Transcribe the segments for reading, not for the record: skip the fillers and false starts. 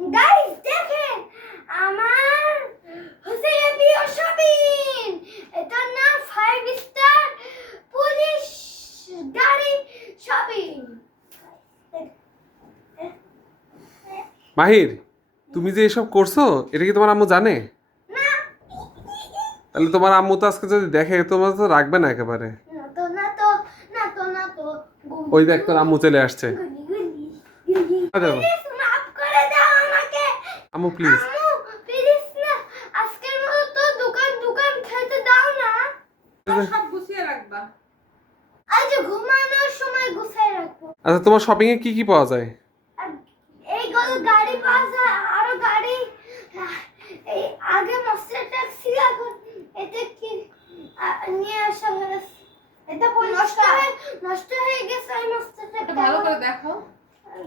Guys দেখেন আমার হচ্ছে প্রিয় শপিং। এটা না 5 স্টার পুলিশ গাড়ি শপিং। মাহির, তুমি যে এসব করছো এটা কি তোমার আম্মু জানে? না তাহলে তোমার আম্মু তো আজকে যদি দেখে তোমার তো রাখবে না একেবারে। না তো না তো না তো না তো ওই দেখ তোর আম্মু চলে আসছে। দাও। প্লিজ মাফ করে দাও আমাকে। আম্মু প্লিজ। আম্মু প্লিজ না, আজকের মতো দোকান খেতে দাও না। সব গুছিয়ে রাখবা। আজ ঘুমানোর সময় গুছাই রাখবো। আচ্ছা, তোমার শপিং এ কি কি পাওয়া যায়? আর এইগুলো গাড়ি পাওয়া যায়, আরো গাড়ি এই আগে মস্টারটা ছিল, এখন এটা কি নিয়ে আসা হয়েছে। এটা নষ্ট হয়ে গেছে এই মস্টারটা। এটা ভালো করে দেখো।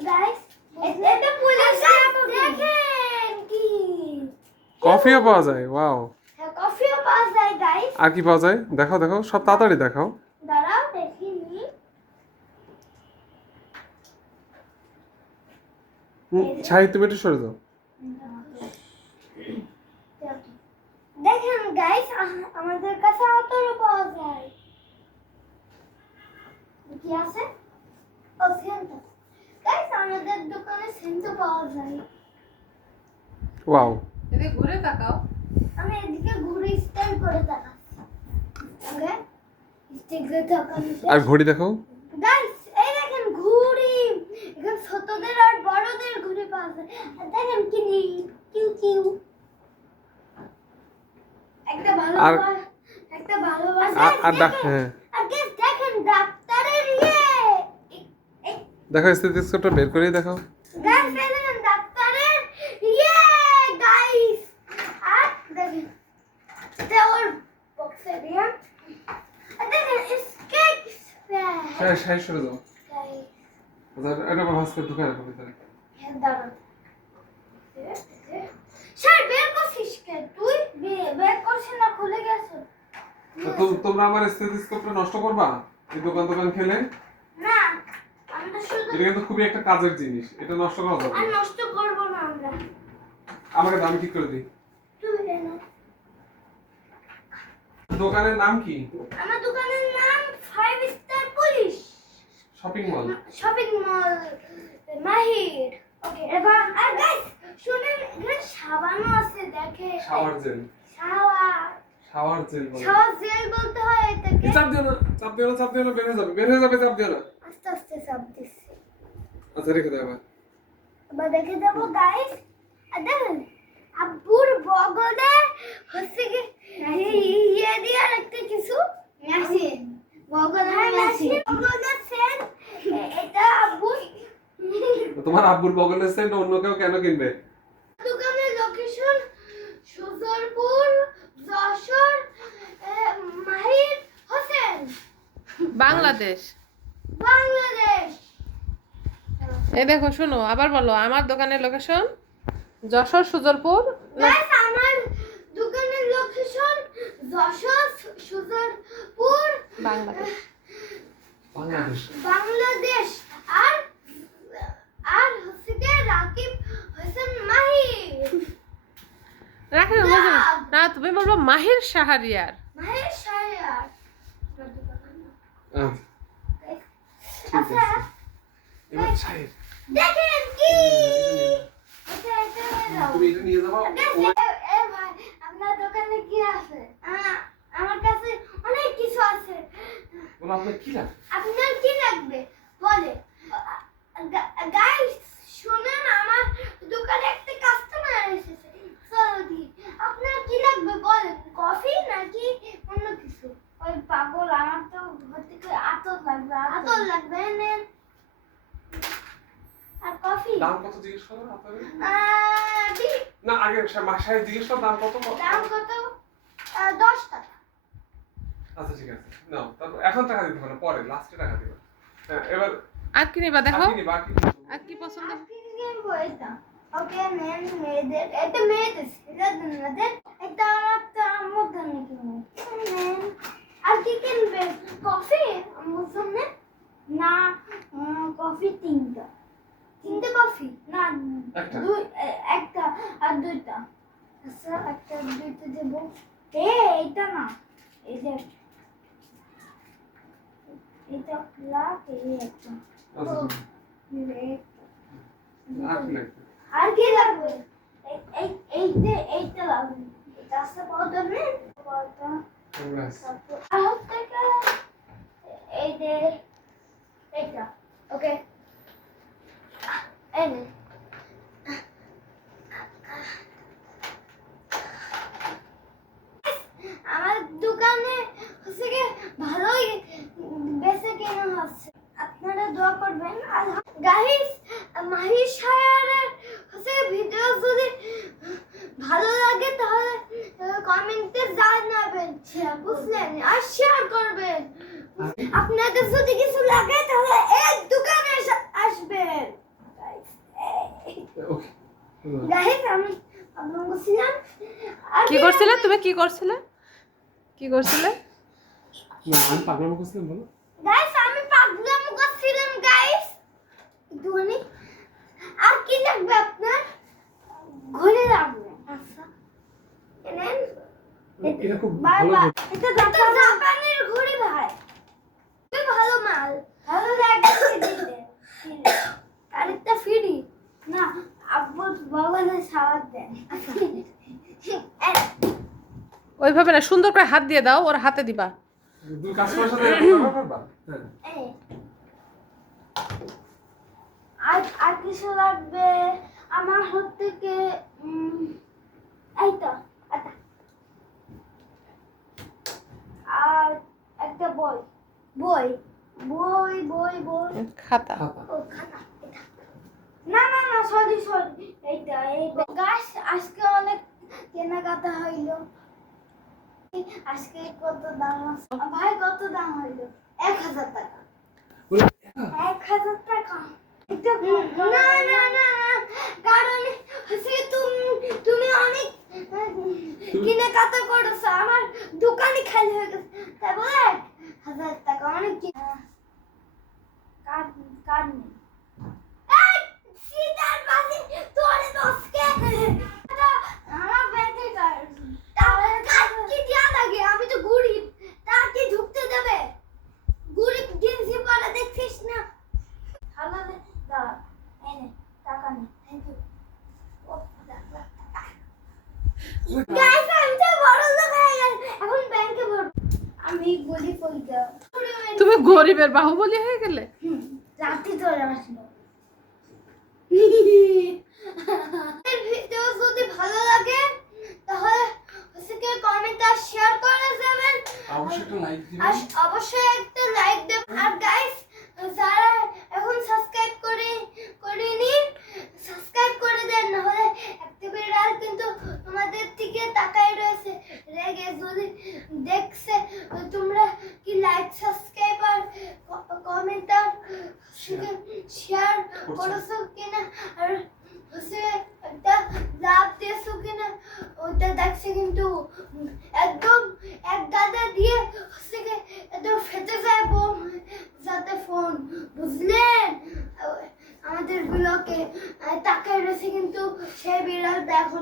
গাইস এটা পুলিশ দেখেন কি কফিও পাওয়া যায়, ওয়াও। হ্যাঁ, কফিও পাওয়া যায় গাইস। আর কি পাওয়া যায় দেখাও দেখাও, সব তাড়াতাড়ি দেখাও। দাঁড়াও দেখিনি। সাহিত্য তুমি একটু সরে যাও। দেখেন গাইস আমাদের কাছে অতরও পাওয়া যায়। কি আছে? ও সেন্ট। গাইস আমাদের দোকানে সেন্ট পাওয়া যায়। ওয়াও। এদিকে ঘুরে তাকাও। আমি এদিকে ঘুরে স্টাইল করে দেখাচ্ছি। ওকে স্টিক দিয়ে তাকানো। আর ঘড়ি দেখাও। গাইস এই দেখেন ঘুড়ি, এখানে ছোটদের আর বড়দের ঘুড়ি পাওয়া যায়। আর দেখেন কি কিউ কিউ। একটা আর- ভালোবাসা আর হ্যাঁ আর guys, দেখেন ডাক্তারের দেখো, স্টেথোস্কোপটা বের করে দেখাও। গাইস এই দেখেন ডাক্তারের গাইস। আর দেখেন এটা ওর বক্সে দিয়ে। আর দেখেন স্কেচ হ্যাঁ, সাইড সরে যাও। গাইস আচ্ছা, এটা ভাঁজ করে ঢুকে রাখো ভিতরে। হ্যাঁ দাঁড়ান। স্যার বের করছিস কে তুই? বের করছিস না, খুলে গেছে। তো তোমরা আমার স্টেথোস্কোপটা নষ্ট করবা এই দোকান খেলে? না আমরা শুধু এটা কিন্তু খুবই একটা কাজের জিনিস, এটা নষ্ট করা যাবে আর না। নষ্ট করব না আমরা। আমাকে দাম ঠিক করে দিই। তুই না, দোকানের নাম কি? আমার দোকানের নাম 5 star police shopping mall. Shopping mall Mahir. Okay এবার আর গাইস শুনেন, এখানে সাবানও আছে দেখে। Shower gel. Shower shower gel বলে। জেল বলতে হয় এটাকে। চাপ দিও না, বের হয়ে যাবে, চাপ দিও না। আস্তে আস্তে সব দিচ্ছি। আচ্ছা, রেখে দাও এবার। এবার দেখে দেবো গাইস। আর দেখেন আব্বুর বগলে হচ্ছে কি ইয়ে দিয়ে একটা কিছু মেশিন বগলে মেশিন বগলে সেন। এটা আব্বু তোমার আব্বুর বগলের সেন্ট অন্য কেউ কেন কিনবে? দোকানের লোকেশন সুজরপুর, যশোর, মাহির হোসেন, বাংলাদেশ। বাংলাদেশ। এই দেখো শোনো, আবার বলো। আমার দোকানের লোকেশন যশোর সুজরপুর গাইস আমার দোকানের লোকেশন যশোর, সুজরপুর, বাংলাদেশ। বাংলাদেশ। আর আর হচ্ছে কি রাকিব হোসেন মাহির। রাখো না, তুমি বলবো মাহির শাহরিয়ার। মাহির শাহরিয়ার। আচ্ছা, ঠিক আচ্ছা আছে। এবার সাইড। দেখেন কি এটা দাও। তুমি এটা নিয়ে যাবো। এ ভাই আপনার দোকানে কি আছে? আমার কাছে অনেক কিছু আছে। বলো আপনার কি লাগবে? আপনার কি লাগবে বলে। গাইস শুনেন, আমার দোকানে একটা কাস্টমার এসেছে। সৌদি আপনার কি লাগবে বলেন, কফি নাকি অন্য কিছু? ওই পাগল, আমার তো ঘর থেকে আতর লাগবে নেন। আর কফি দাম কত জিজ্ঞেস করো আপনাদের? দি- না, আগে মাসায় জিজ্ঞেস করো দাম কত। দাম কত? 10 টাকা। আচ্ছা, ঠিক আছে, নাও। তারপর এখন টাকা দিতে হবে না, পরে লাস্টে টাকা দিবে। হ্যাঁ, এবার আর কি নিবা দেখো, আর কি নিবা, আর কি নিবা? আর কি পছন্দ। আর কি কিনবো এটা? ওকে নেন মেয়েদের, এটা মেয়েদের, এটা আপনাদের, এটা আমার তো আম্মুর জন্য কিনবো। নেন। আর কি কিনবে? কফি আম্মুর জন্য? না কফি তিনটে কফি না একটা। দিতে দেব এইটা না এই যে এটা লাখ এই একটা আচ্ছা এই আর কি লাগবে? আর কি লাগবে এই যে এইটা লাগবে এটা আছে পাউডার নেই পাউডার ব্যাস। আর হচ্ছে এই যে এইটা ওকে এই নে আমার দোকানে হচ্ছে কি ভালোই বেঁচে কেনা হচ্ছে আপনারা দোয়া করবেন আর গাইস মাহি শায়ারের হচ্ছে ভিডিও যদি ভালো লাগে তাহলে কমেন্টে জানাবেন বুঝলেন আর শেয়ার করবেন আপনাদের যদি কিছু লাগে তাহলে এই দোকানে আসবেন ওকে গাইস আমি আপনাকে বলছিলাম আর কি করছিলে তুমি কি করছিলে কি করছিলে না আমি পাগলামো করছিলাম বলো গাইস আমি পাগলাম করছিলাম গাইস একটুখানি আর কি লাগবে আপনার ঘুরে লাগবে আচ্ছা এনেন এটা খুব বাই ভালো বাই এটা জাপানের ঘুড়ি ভাই খুব ভালো মাল ভালো লাগছে দিতে আরেকটা ফ্রি না আব্বু বাবাকে সাবান দেন ওইভাবে না সুন্দর করে হাত দিয়ে দাও ওর হাতে দিবা দুই কাস্টমারের সাথে ব্যবহার করবা হ্যাঁ আর কিছু লাগবে আমার হাত থেকে এই তো আচ্ছা আর একটা বই বই বই বই বই খাতা খাতা ও খাতা এটা না না না সরি সরি এইটা এই গাছ আজকে অনেক কেনাকাটা হইলো আজকে কত দাম আছে ভাই কত দাম হইলো 1000 টাকা বলে 1000 টাকা এটা না না না না কারণ সে তুমি অনেক কেনাকাটা করেছো আমার দোকানই খালি হয়ে গেছে তাই বলে 1000 টাকা অনেক কার্ড কার্ড নেই এই সিটার পাশে তোরে দসকে আমার ব্যাংকে কার্ড তাহলে কার্ড কি দেয়া লাগে আমি তো গরিব তা কি ঢুকতে দেবে গরিব গেঞ্জি পরে দেখছিস না ভালো দাঁড়া এই নে টাকা নে থ্যাংক ইউ গাইস আমি তো বড় লোক হয়ে গেল এখন ব্যাংকে ভরব আমি গরিব হই যাও তুমি গরিবের বাহুবলী হয়ে গেলে রাতে চলে আসবো ভিডিও যদি ভালো লাগে তাহলে কমেন্ট আর শেয়ার করে যাবেন অবশ্যই একটা লাইক দিবেন আর অবশ্যই একটা লাইক দেবেন আর গাইস যারা এখন সাবস্ক্রাইব করেনি সাবস্ক্রাইব করে দেন না হলে একটা বিড়াল কিন্তু তোমাদের দিকে তাকায় রয়েছে রেগে যদি দেখছে তোমরা কি লাইক সাবস্ক্রাইব আর কমেন্ট আর শেয়ার করেছো কিনা আর একটা লাভ দিয়েছো কিনা ওটা দেখছে কিন্তু একদম এক গাদা দিয়ে একদম ফেটে যায় বোম যাতে ফোন বুঝলেন আমাদের ব্লকে তাকায় রয়েছে কিন্তু সেই বিড়াল দেখো